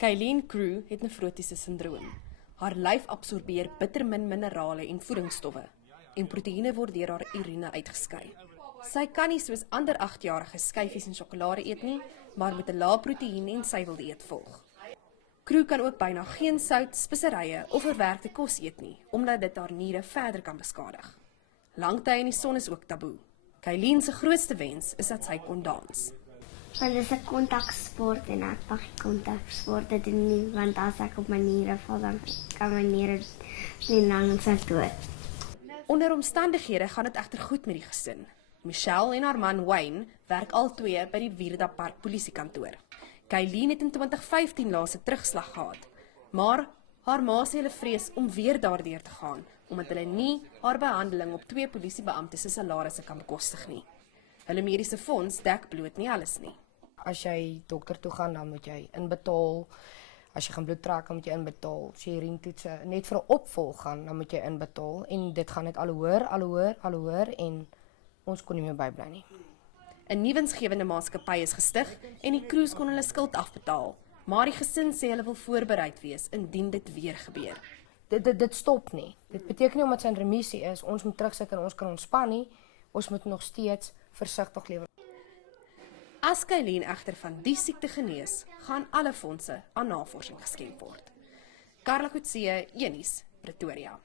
Kylene Crew het nefrotiese syndroom. Haar lyf absorbeer bitter min minerale en voedingsstowwe en proteïene word deur haar urine uitgeskei. Sy kan nie soos ander 8-jariges skyfies en sjokolade eet nie, maar met 'n lae proteïen en suiweldieet volg. Crew kan ook byna geen sout, speserye of verwerkte kos eet nie, omdat dit haar niere verder kan beskadig. Langtye in die son is ook taboe. Kylene se grootste wens is dat sy kon dans. Want dit is 'n kontaksport en ek mag nie kontaksporte doen nie, want as ek op my niere val, dan kan my niere nie langs dood. Onder omstandighede gaan dit egter goed met die gesin. Michelle en haar man Wayne werk al twee by die Wierda Park polisiekantoor. Kylene het in 2015 laaste terugslag gehad, maar haar ma sê hulle vrees om weer daardeur te gaan, omdat hulle nie haar behandeling op 2 polisiebeampte se salarisse kan bekostig nie. Hulle mediese fonds dek bloot nie alles nie. As jy dokter toe gaan, dan moet jy inbetaal. As jy gaan bloed trek, dan moet jy inbetaal. As jy urinetoetse net vir 'n opvolg gaan, dan moet jy inbetaal. En dit gaan net al hoër en ons kon nie meer bybly nie. 'n Nuwe winsgewende maatskappy is gestig en die Crews kon hulle skuld afbetaal, maar die gesin sê hulle wil voorbereid wees indien dit weer gebeur. Dit stop nie. Dit beteken nie omdat sy in remissie is, ons moet terugsit en ons kan ontspan nie. Ons moet nog steeds versigtig lewe. As Kylene egter van die siekte genees, gaan alle fondse aan navorsing geskenk word. Karla Kutse, Unies, Pretoria.